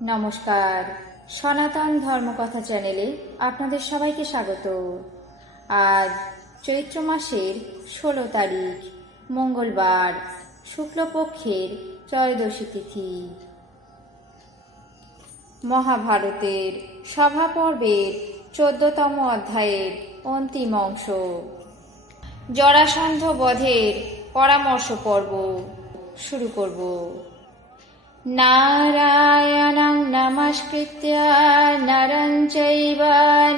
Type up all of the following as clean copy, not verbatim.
নমস্কার, সনাতন ধর্মকথা চ্যানেলে আপনাদের সবাইকে স্বাগত। আজ চৈত্র মাসের 16 তারিখ মঙ্গলবার, শুক্লপক্ষের ত্রয়োদশী তিথি। মহাভারতের সভা পর্বের 14তম অধ্যায়ের অন্তিম অংশ, জরাসন্ধ বধের পরামর্শ পর্ব শুরু করব। নারায়ণং নমস্কৃত্য নরং চৈব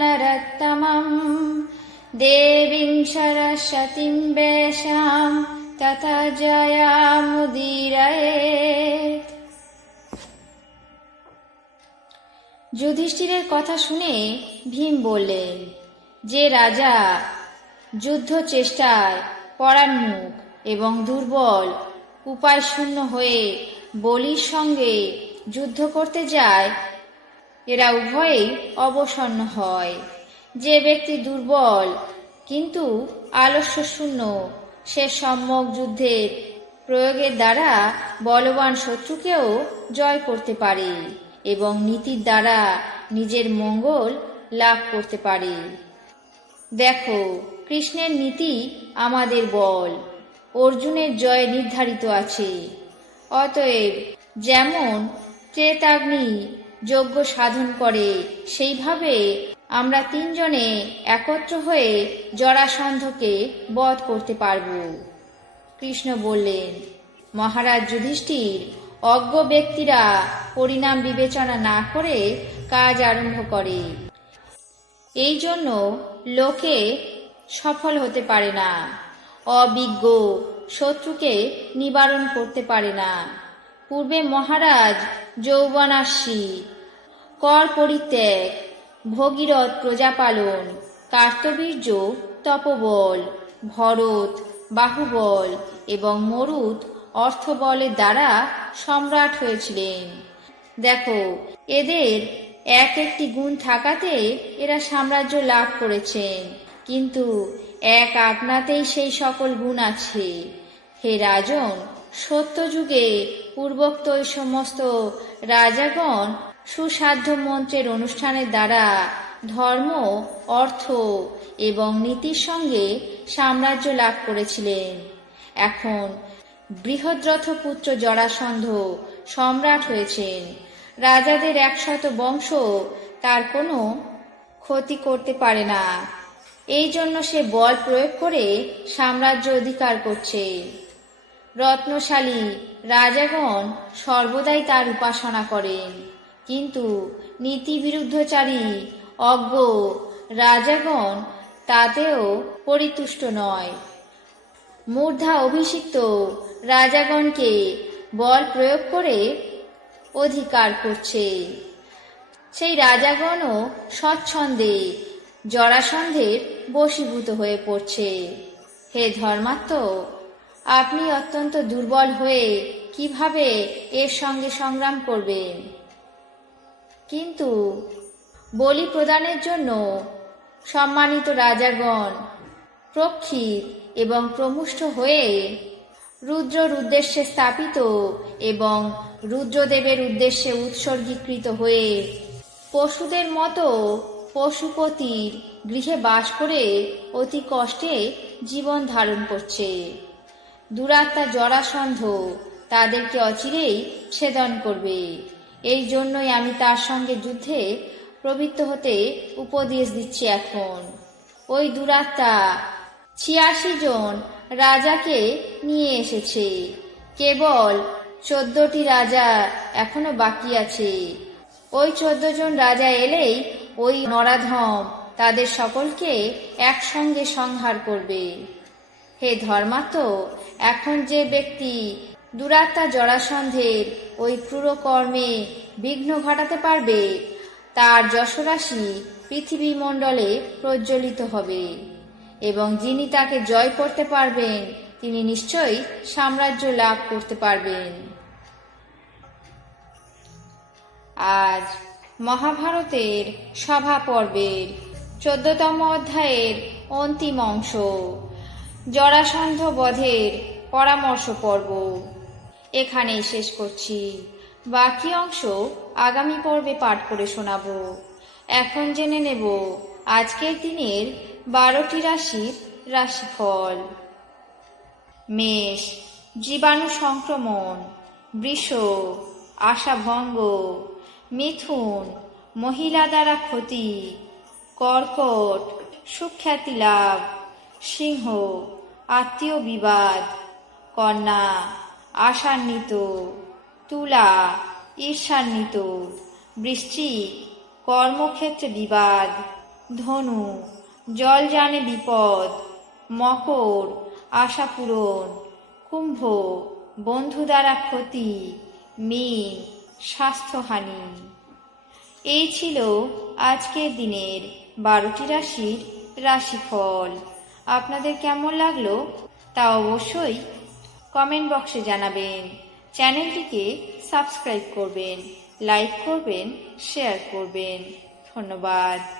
নরোত্তমং দেবীং সরস্বতীং ব্যাসাং তথা জয়ামুদীরয়েৎ। যুধিষ্ঠিরের কথা শুনে ভীম বললেন, যে রাজা যুদ্ধ চেষ্টায় পরান্মুখ এবং দুর্বল, উপায় শূন্য হয়ে বলির সঙ্গে যুদ্ধ করতে যায়, এরা উভয়েই অবসন্ন হয়। যে ব্যক্তি দুর্বল কিন্তু আলস্য শূন্য, সে সম্যক যুদ্ধের প্রয়োগের দ্বারা বলবান শত্রুকেও জয় করতে পারে এবং নীতির দ্বারা নিজের মঙ্গল লাভ করতে পারে। দেখো, কৃষ্ণের নীতি আমাদের বল, অর্জুনের জয় নির্ধারিত আছে। অতএব যেমন ত্রেতাগ্নি যজ্ঞ সাধন করে, সেইভাবে আমরা তিনজনে একত্র হয়ে জরাসন্ধকে বধ করতে পারব। কৃষ্ণ বললেন, মহারাজ যুধিষ্ঠির, অজ্ঞ ব্যক্তিরা পরিণাম বিবেচনা না করে কাজ আরম্ভ করে, এই জন্য লোকে সফল হতে পারে না। অবিজ্ঞ শত্রুকে নিবারণ করতে পারে না। পূর্বে মহারাজ যৌবনাশ্রী, কর পরিত্যাগ, ভগীরথ প্রজাপালন, কার্তবীর্য তপবল, ভরত বাহুবল এবং মরুত অর্থবলের দ্বারা সম্রাট হয়েছিলেন। দেখো, এদের এক একটি গুণ থাকাতে এরা সাম্রাজ্য লাভ করেছেন, কিন্তু এক আপনাতেই সেই সকল গুণ আছে। হে রাজন, সত্যযুগে পূর্বোক্ত ওই সমস্ত রাজাগণ সুসাধ্য মন্ত্রের অনুষ্ঠানের দ্বারা ধর্ম, অর্থ এবং নীতির সঙ্গে সাম্রাজ্য লাভ করেছিলেন। এখন বৃহদ্রথ পুত্র জরাসন্ধ সম্রাট হয়েছেন। রাজাদের 100 বংশ তার কোনো ক্ষতি করতে পারে না, এই জন্য সে বল প্রয়োগ করে সাম্রাজ্য অধিকার করছে। রত্নশালী রাজাগণ সর্বদাই তার উপাসনা করেন, কিন্তু নীতি বিরুদ্ধচারী অজ্ঞ রাজাগণ তাতেও পরিতুষ্ট নয়। মূর্ধা অভিষিক্ত রাজাগণকে বল প্রয়োগ করে অধিকার করছে। সেই রাজাগণও স্বচ্ছন্দে জরাসন্ধের বশীভূত হয়ে পড়ছে। হে ধর্মাত্ম, আপনি অত্যন্ত দুর্বল হয়ে কিভাবে এর সঙ্গে সংগ্রাম করবেন? কিন্তু বলি প্রদানের জন্য সম্মানিত রাজাগণ প্রক্ষিত এবং প্রমুষ্ট হয়ে রুদ্রর উদ্দেশ্যে স্থাপিত এবং রুদ্রদেবের উদ্দেশ্যে উৎসর্গীকৃত হয়ে পশুদের মতো পশুপতির গৃহে বাস করে অতি কষ্টে জীবন ধারণ করছে। দুরাত্মা জরাসন্ধ তাদেরকে অচিরেই ছেদন করবে। এই জন্যই আমি তার সঙ্গে যুদ্ধে প্রবৃত্ত হতে উপদেশ দিচ্ছি। এখন ওই দুরাত্মা 86 জন রাজাকে নিয়ে এসেছে। কেবল 14টি রাজা এখনো বাকি আছে। ওই 14 জন রাজা এলেই ওই নরাধম তাদের সকলকে একসঙ্গে সংহার করবে। হে ধর্মাত্ম, এখন যে ব্যক্তি দুরাত্মা জরাসন্ধের ওই ক্রূর কর্মে বিঘ্ন ঘটাতে পারবে, তার যশরাশি পৃথিবী মণ্ডলে প্রজ্বলিত হবে এবং যিনি তাকে জয় করতে পারবেন তিনি নিশ্চয়ই সাম্রাজ্য লাভ করতে পারবেন। আজ মহাভারতের সভা পর্বের 14তম অধ্যায়ের অন্তিম অংশ, জরাসন্ধ বধের পরামর্শ পর্ব এখানেই শেষ করছি। বাকি অংশ আগামী পর্বে পাঠ করে শোনাবো। এখন জেনে নেব আজকের দিনের 12টি রাশির রাশিফল। মেষ, জীবাণু সংক্রমণ। বৃষ, আশাভঙ্গ। মিথুন, মহিলা দ্বারা ক্ষতি। কর্কট, সুখ্যাতি লাভ। সিংহ, আত্মীয় বিবাদ। কন্যা, আশান্বিত। তুলা, ঈর্ষান্বিত। বৃশ্চিক, কর্মক্ষেত্রে বিবাদ। ধনু, জলযানে বিপদ। মকর, আশা পূরণ। কুম্ভ, বন্ধু দ্বারা ক্ষতি। মীন, স্বাস্থ্যহানি। এই ছিল আজকের দিনের 12টি রাশির রাশিফল। আপনাদের কেমন লাগলো তা অবশ্যই কমেন্ট বক্সে জানাবেন। চ্যানেলটিকে সাবস্ক্রাইব করবেন, লাইক করবেন, শেয়ার করবেন। ধন্যবাদ।